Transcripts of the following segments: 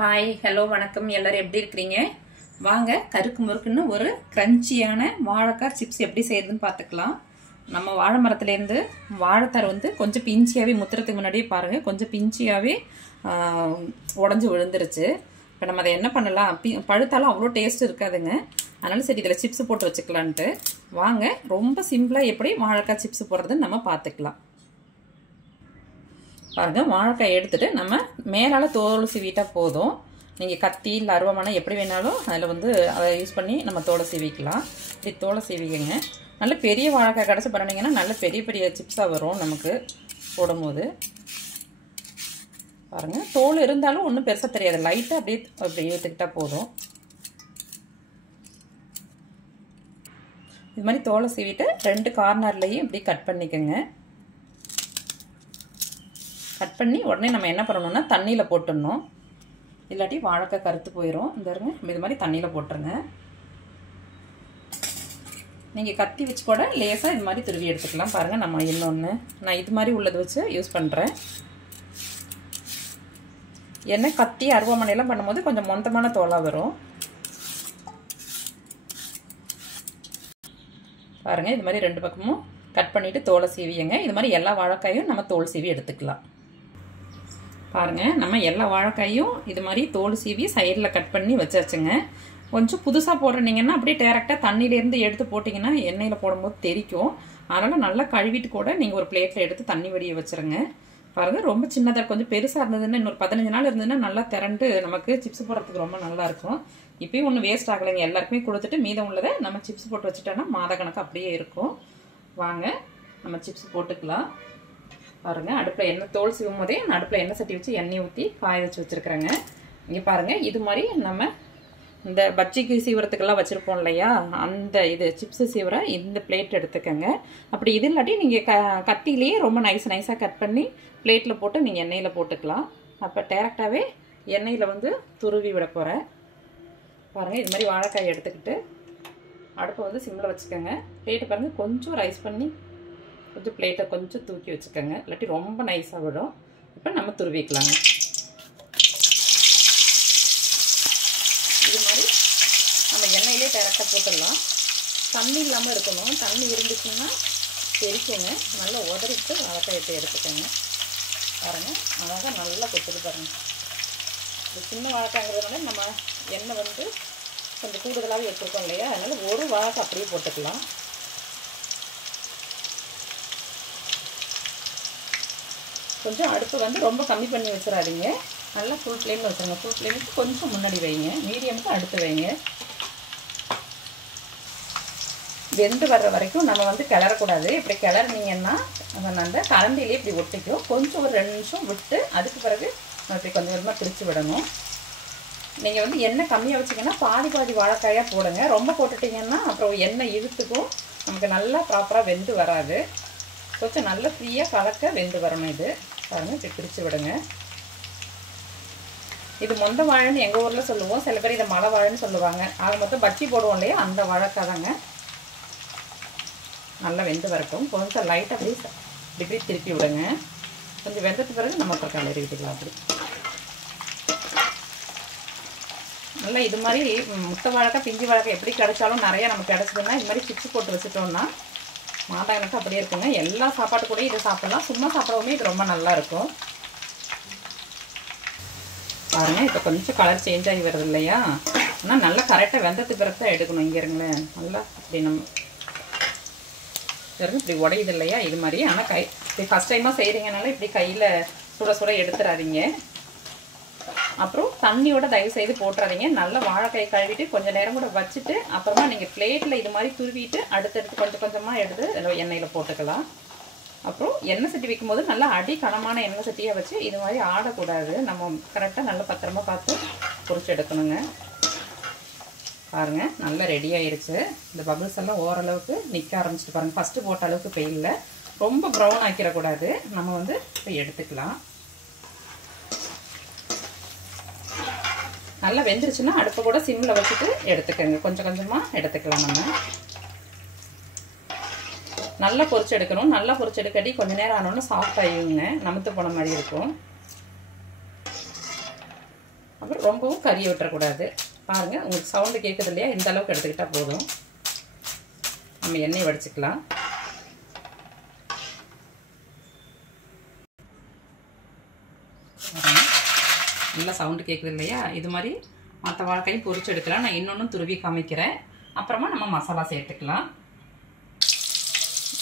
Hi hello வணக்கம். எல்லாரும் எப்படி இருக்கிறீங்க? வாங்க கருக்கு முறுக்குன்னு ஒரு கிரன்ச்சியான வாழைக்காய் சிப்ஸ் எப்படி செய்யறதுன்னு பார்த்துக்கலாம். நம்ம வாழை மரத்துலேருந்து வாழைத்தார் கொஞ்சம் பிஞ்சியாகவே முத்துறதுக்கு முன்னாடியே பாருங்கள், கொஞ்சம் பிஞ்சியாகவே உடஞ்சி விழுந்துருச்சு. இப்போ நம்ம அதை என்ன பண்ணலாம், பழுத்தாலும் அவ்வளோ டேஸ்ட் இருக்காதுங்க. அதனால சரி இதில் சிப்ஸ் போட்டு வச்சுக்கலான்ட்டு வாங்க ரொம்ப சிம்பிளாக எப்படி வாழைக்காய் சிப்ஸ் போடுறதுன்னு நம்ம பார்த்துக்கலாம். பாருங்கள், வாழைக்காய் எடுத்துகிட்டு நம்ம மேலால் தோல் சீவிட்டால் போதும். நீங்கள் கத்தி இல்லை அருவாமனை எப்படி வேணாலும் அதில் அதை யூஸ் பண்ணி நம்ம தோலை சீவிக்கலாம். இப்படி தோலை சீவிக்கங்க. நல்ல பெரிய வாழைக்காய் கிடச்சி பண்ணிங்கன்னா நல்ல பெரிய பெரிய சிப்ஸாக வரும் நமக்கு போடும்போது. பாருங்கள், தோல் இருந்தாலும் ஒன்றும் பெருசாக தெரியாது, லைட்டாக அப்படி ஏற்றுக்கிட்டால் போதும். இது மாதிரி தோலை சீவிட்டு 2 கார்னர்லேயும் இப்படி கட் பண்ணிக்கோங்க. கட் பண்ணி உடனே நம்ம என்ன பண்ணணும்னா தண்ணியில் போட்டுடணும், இல்லாட்டி வாழைக்காய் கருத்து போயிடும். இந்த இது மாதிரி தண்ணியில் போட்டுருங்க. நீங்கள் கத்தி வச்சு கூட லேசாக இது மாதிரி துருவி எடுத்துக்கலாம். பாருங்கள், நம்ம இன்னொன்று நான் இது மாதிரி உள்ளது வச்சு யூஸ் பண்ணுறேன். என்ன கத்தி அருவாமனையெல்லாம் பண்ணும்போது கொஞ்சம் மொந்தமான தோலாக வரும். பாருங்கள், இது மாதிரி 2 பக்கமும் கட் பண்ணிவிட்டு தோலை சீவியங்க. இது மாதிரி எல்லா வாழைக்காயும் நம்ம தோல் சீவி எடுத்துக்கலாம். பாருங்கள், நம்ம எல்லா வாழைக்காயும் இது மாதிரி தோல் சீவி சைடில் கட் பண்ணி வச்சாச்சுங்க. கொஞ்சம் புதுசாக போடுறீங்கன்னா அப்படியே டேரெக்டாக தண்ணியிலேருந்து எடுத்து போட்டிங்கன்னா எண்ணெயில் போடும்போது தெரிக்கும். அதனால் நல்லா கழுவிட்டு கூட நீங்கள் ஒரு பிளேட்டில் எடுத்து தண்ணி வடிய வச்சுருங்க. பாருங்கள், ரொம்ப சின்னதாக கொஞ்சம் பெருசாக இருந்ததுன்னா இன்னொரு 15 நாள் இருந்ததுன்னா நல்லா திரண்டு நமக்கு சிப்ஸ் போடுறதுக்கு ரொம்ப நல்லாயிருக்கும். இப்போயும் ஒன்றும் வேஸ்ட் ஆகலைங்க, எல்லாருக்குமே கொடுத்துட்டு மீதம் உள்ளதை நம்ம சிப்ஸ் போட்டு வச்சுட்டோன்னா மாத கணக்கு அப்படியே இருக்கும். வாங்க நம்ம சிப்ஸ் போட்டுக்கலாம். பாருங்கள், அடுப்பில் எண்ணெய் தோல் சீவும் போதே நான் அடுப்பில் எண்ணெய் சட்டி வச்சு எண்ணெய் ஊற்றி காய வச்சு வச்சுருக்குறேங்க. இங்கே பாருங்கள், இது மாதிரி நம்ம இந்த பஜ்ஜிக்கு சீவுறதுக்கெல்லாம் வச்சுருப்போம் இல்லையா, அந்த இது சிப்ஸு சீவுற இந்த பிளேட் எடுத்துக்கோங்க. அப்படி இது இல்லாட்டி நீங்கள் கத்திலேயே ரொம்ப நைஸாக கட் பண்ணி பிளேட்டில் போட்டு நீங்கள் எண்ணெயில் போட்டுக்கலாம். அப்போ டேரெக்டாகவே எண்ணெயில் துருவி விட போகிறேன். பாருங்கள், இது மாதிரி வாழைக்காய் எடுத்துக்கிட்டு அடுப்பை சிம்மில் வச்சுக்கோங்க. பிளேட்டை பாருங்கள், கொஞ்சம் ரைஸ் பண்ணி கொஞ்சம் பிளேட்டை கொஞ்சம் தூக்கி வச்சுக்கோங்க, இல்லாட்டி ரொம்ப நைஸாக விடும். இப்போ நம்ம துருவிக்கலாங்க. இது மாதிரி நம்ம எண்ணெயிலே டேரெக்டாக போட்டுடலாம். தண்ணி இல்லாமல் இருக்கணும், தண்ணி இருந்துச்சுன்னா தெரிக்குங்க. நல்லா உதறிட்டு வாழைக்காய் எடுத்துக்கோங்க. பாருங்கள், அழகாக நல்லா கொத்துட்டு பாருங்கள். இது சின்ன வாழைக்காய்ங்கிறதுனால நம்ம எண்ணெய் கொஞ்சம் கூடுதலாகவே வச்சுருக்கோம் இல்லையா, அதனால் ஒரு வாழைக்காய் அப்படியே போட்டுக்கலாம். கொஞ்சம் அடுப்பு ரொம்ப கம்மி பண்ணி வச்சிடாதீங்க, நல்லா ஃபுல் ஃப்ளேமில் வச்சுருங்க. ஃபுல் ஃப்ளேமுக்கு கொஞ்சம் முன்னாடி வைங்க, மீடியமுக்கு அடுத்து வைங்க. வெந்து வர்ற வரைக்கும் நம்ம கிளறக்கூடாது. இப்படி கிளறினீங்கன்னா அந்த கரண்டிலே இப்படி ஒட்டிக்கும். கொஞ்சம் ஒரு 2 நிமிஷம் விட்டு அதுக்கு பிறகு நம்ம இப்படி கொஞ்சம் கொஞ்சமாக பிரித்து விடணும். நீங்கள் எண்ணெய் கம்மியாக வச்சிங்கன்னா பாதி வாழைக்காயாக போடுங்க. ரொம்ப போட்டுட்டிங்கன்னா அப்புறம் எண்ணெய் இழுத்துக்கும், நமக்கு நல்லா ப்ராப்பராக வெந்து வராது. கொஞ்சம் நல்லா ஃப்ரீயாக கலக்க வெந்து வரணும். இது பாருங்கள், இப்படி பிரித்து விடுங்க. இது மொந்த வாழைன்னு எங்கள் ஊரில் சொல்லுவோம், சில பேர் இதை மலை வாழைன்னு சொல்லுவாங்க. ஆக மொத்தம் பச்சி போடுவோம் இல்லையா, அந்த வாழைக்காய் தாங்க. நல்லா வெந்து வரட்டும். கொஞ்சம் லைட்டாக இப்படி திருப்பி விடுங்க. கொஞ்சம் வெந்ததுக்கு பிறகு நம்ம அப்புறம் கிளறி விட்டுக்கலாம். அப்படி நல்லா இது மாதிரி முட்டை வாழைக்காய் பிஞ்சி வாழைக்காய் எப்படி கிடைச்சாலும் நிறையா நமக்கு கிடச்சிதுன்னா இது மாதிரி சிப்ஸ் போட்டு வச்சுட்டோம்னா மாதா எனக்கு அப்படியே இருக்குங்க. எல்லா சாப்பாட்டு கூட இதை சாப்பிடலாம், சும்மா சாப்பிடவுமே இது ரொம்ப நல்லா இருக்கும். பாருங்கள், இப்போ கொஞ்சம் கலர் சேஞ்ச் ஆகி வருது இல்லையா, ஆனால் நல்லா கரெக்டாக வெந்ததுக்கு பிறகு தான் எடுக்கணும். இங்கே இருங்களேன், நல்லா இப்படி நம்ம இப்படி உடையுது இல்லையா, இது மாதிரி. ஆனால் இப்படி ஃபஸ்ட் டைமாக செய்கிறீங்கனால இப்படி கையில் சுட எடுத்துடாதீங்க. அப்புறம் தண்ணியோட தயவு செய்து போட்டுறாதீங்க. நல்லா வாழைக்காய் கழுவிட்டு கொஞ்சம் நேரம் கூட வச்சுட்டு அப்புறமா நீங்கள் பிளேட்டில் இது மாதிரி துருவிட்டு அடுத்தடுத்து கொஞ்சம் கொஞ்சமாக எடுத்து எண்ணெயில் போட்டுக்கலாம். அப்புறம் எண்ணெய் சட்டி வைக்கும்போது நல்லா கனமான எண்ணெய் சட்டியாக வச்சு இது மாதிரி ஆடக்கூடாது. நம்ம கரெக்டாக நல்லா பத்திரமா பார்த்து பொரிச்சு எடுக்கணுங்க. பாருங்கள், நல்லா ரெடி ஆயிடுச்சு. இந்த பபிள்ஸ் எல்லாம் ஓரளவுக்கு நிற்க ஆரம்பிச்சிட்டு பாருங்கள். ஃபஸ்ட்டு போட்ட அளவுக்கு இப்போ இல்லை, ரொம்ப ப்ரௌன் ஆக்கிடக்கூடாது. நம்ம இப்போ எடுத்துக்கலாம். நல்லா வெந்துருச்சுன்னா அடுப்பை கூட சிம்மில் வச்சுட்டு எடுத்துக்கோங்க. கொஞ்சம் கொஞ்சமாக எடுத்துக்கலாம். நம்ம நல்லா பொரிச்சு எடுக்கணும். நல்லா பொரிச்சு எடுக்கடி கொஞ்சம் நேரம் ஆனோன்னு சாஃப்ட் ஆகிடுங்க, நமுத்து போன மாதிரி இருக்கும். அப்புறம் ரொம்பவும் கறியை விட்டுறக்கூடாது. பாருங்கள், உங்களுக்கு சவுண்டு கேட்குது இல்லையா? இந்த அளவுக்கு எடுத்துக்கிட்டால் போதும். நம்ம எண்ணெய் வடிச்சுக்கலாம். நல்லா சவுண்டு கேட்குது இல்லையா? இது மாதிரி மற்ற வாழைக்காயும் பொரிச்சு எடுக்கலாம். நான் இன்னொன்றும் துருவி காமிக்கிறேன். அப்புறமா நம்ம மசாலா சேர்த்துக்கலாம்.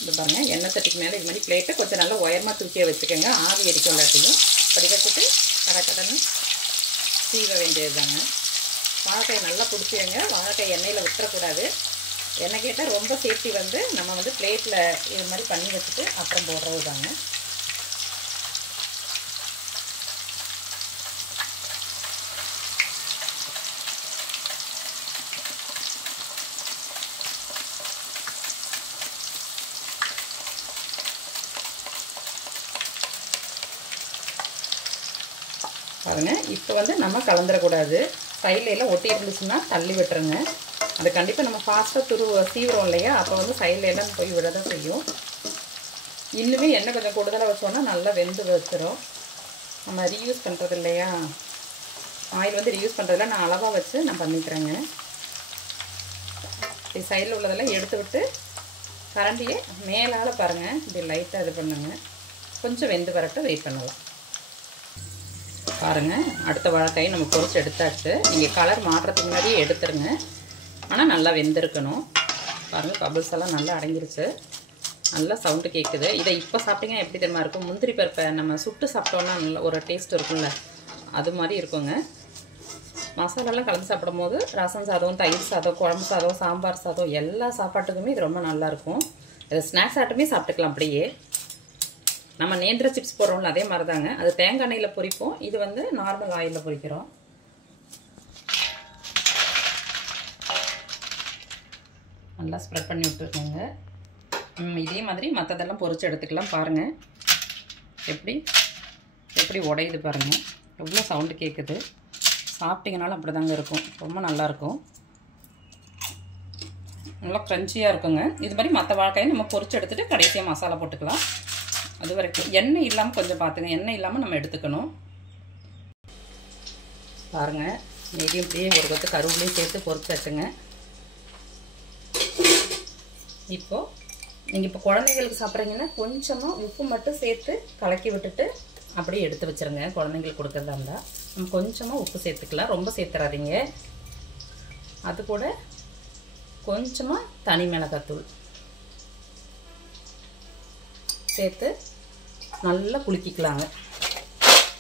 இது பாருங்கள், எண்ணெய் சட்டிக்கு மேலே இது மாதிரி பிளேட்டை கொஞ்சம் நல்லா உயரமாக தூக்கியே வச்சுக்கோங்க. ஆவி அடிக்கும் எல்லாத்தையும் அப்படி வச்சுட்டு கடன்னு சீவ வேண்டியது தாங்க. வாழைக்காய் நல்லா பிடிச்சிங்க. வாழைக்காய் எண்ணெயில் விட்டுறக்கூடாது. எண்ணெய் கேட்டால் ரொம்ப சேஃப்டி வந்து நம்ம வந்து பிளேட்டில் இது மாதிரி பண்ணி வச்சுட்டு அப்புறம் போடுறது தாங்க. பாருங்கள், இப்போ வந்து நம்ம கலந்துடக்கூடாது. சைடில் எல்லாம் ஒட்டி இருந்துச்சுன்னா தள்ளி விட்டுருங்க. அது கண்டிப்பாக நம்ம ஃபாஸ்ட்டாக சீவிரோம் இல்லையா? அப்போ வந்து சைடில் எல்லாம் போய் விட தான் செய்யும். இன்னுமே எண்ணெய் கொஞ்சம் கூடுதலாக வச்சோன்னா நல்லா வெந்து வச்சிரும். நம்ம ரீயூஸ் பண்ணுறது இல்லையா? ஆயில் வந்து ரீயூஸ் பண்ணுறதில்ல. நான் அளவாக வச்சு நான் பண்ணிக்கிறேங்க. இப்படி சைடில் உள்ளதெல்லாம் எடுத்து விட்டு கரண்டியே மேலால் பாருங்கள், இப்படி லைட்டாக இது பண்ணுங்க. கொஞ்சம் வெந்து வரட்டும், வெயிட் பண்ணலாம். பாருங்கள், அடுத்த வாழைக்காயை நம்ம பொரிச்சு எடுத்தாச்சு. நீங்கள் கலர் மாற்றுறதுக்கு முன்னாடியே எடுத்துருங்க. ஆனால் நல்லா வெந்திருக்கணும். பாருங்கள், பபிள்ஸ் எல்லாம் நல்லா அடங்கிருச்சு. நல்லா சவுண்டு கேட்குது. இதை இப்போ சாப்பிட்டீங்கன்னா எப்படி தெரியுமா இருக்கும்? முந்திரி பருப்பை நம்ம சுட்டு சாப்பிட்டோன்னா நல்ல ஒரு டேஸ்ட் இருக்கும்ல, அது மாதிரி இருக்குங்க. மசாலாலாம் கலந்து சாப்பிடும் போது ரசம் சாதம், தயிர் சாதம், குழம்பு சாதம், சாம்பார் சாதம் எல்லா சாப்பாட்டுக்குமே இது ரொம்ப நல்லாயிருக்கும். இது ஸ்நாக்ஸ் ஆட்டமே சாப்பிட்டுக்கலாம். அப்படியே நம்ம நேந்திர சிப்ஸ் போடுறோம்ல, அதே மாதிரி தாங்க. அது தேங்காய் எண்ணெயில் பொரிப்போம். இது வந்து நார்மல் ஆயிலில் பொரிக்கிறோம். நல்லா ஸ்ப்ரெட் பண்ணி விட்டுருக்கோங்க. இதே மாதிரி மற்றதெல்லாம் பொரிச்சு எடுத்துக்கலாம். பாருங்கள், எப்படி உடையுது பாருங்கள். எவ்வளோ சவுண்டு கேட்குது. சாப்பிட்டீங்கனாலும் அப்படி தாங்க இருக்கும். ரொம்ப நல்லாயிருக்கும். நல்லா க்ரன்ச்சியாக இருக்குங்க. இது மாதிரி மற்ற வாழைக்காயை நம்ம பொரிச்சு எடுத்துகிட்டு கடைசியாக மசாலா போட்டுக்கலாம். அது வரைக்கும் எண்ணெய் இல்லாமல் கொஞ்சம் பார்த்துங்க. எண்ணெய் இல்லாமல் நம்ம எடுத்துக்கணும். பாருங்கள், மீடியம் இப்படியே ஒரு கொத்து கருவேப்பிலையும் சேர்த்து பொரிச்சு வச்சுங்க. இப்போது நீங்கள் இப்போ குழந்தைங்களுக்கு சாப்பிட்றீங்கன்னா கொஞ்சமாக உப்பு மட்டும் சேர்த்து கலக்கி விட்டுட்டு அப்படியே எடுத்து வச்சுருங்க. குழந்தைங்களுக்கு கொடுக்குறதா இருந்தால் நம்ம கொஞ்சமாக உப்பு சேர்த்துக்கலாம். ரொம்ப சேர்த்துறாதீங்க. அது கூட கொஞ்சமாக தனி மிளகாத்தூள் சேர்த்து நல்லா குலுக்கிக்கலாங்க.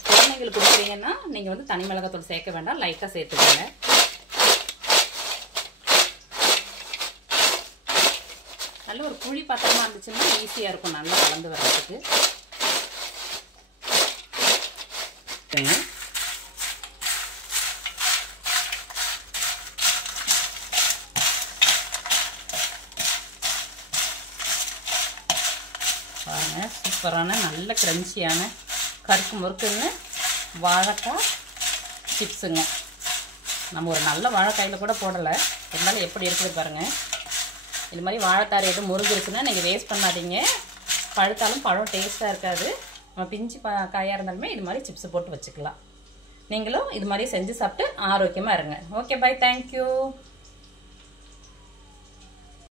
குழந்தைங்களுக்கு கொடுக்குறீங்கன்னா நீங்கள் வந்து தனி மிளகாத்தூள் சேர்க்க வேண்டாம், லைட்டாக சேர்த்துக்கோங்க. நல்ல ஒரு குழி பாத்திரமாக இருந்துச்சுன்னா ஈஸியாக இருக்கும் நல்லா கலந்து வர்றதுக்கு. பாருங்கள், சூப்பரான நல்ல கிரன்ச்சியான கருக்கு முறுக்குன்னு வாழைக்காய் சிப்ஸுங்க. நம்ம ஒரு நல்ல வாழைக்காயில் கூட போடலை, இருந்தாலும் எப்படி இருக்குது பாருங்கள். இது மாதிரி வாழைத்தார் எதுவும் முருகிருச்சுன்னா நீங்கள் வேஸ்ட் பண்ணாதீங்க. பழுத்தாலும் பழம் டேஸ்ட்டாக இருக்காது. நம்ம பிஞ்சு காயாக இருந்தாலுமே இது மாதிரி சிப்ஸ் போட்டு வச்சுக்கலாம். நீங்களும் இது மாதிரி செஞ்சு சாப்பிட்டு ஆரோக்கியமாக இருங்க. Okay, bye, thank you.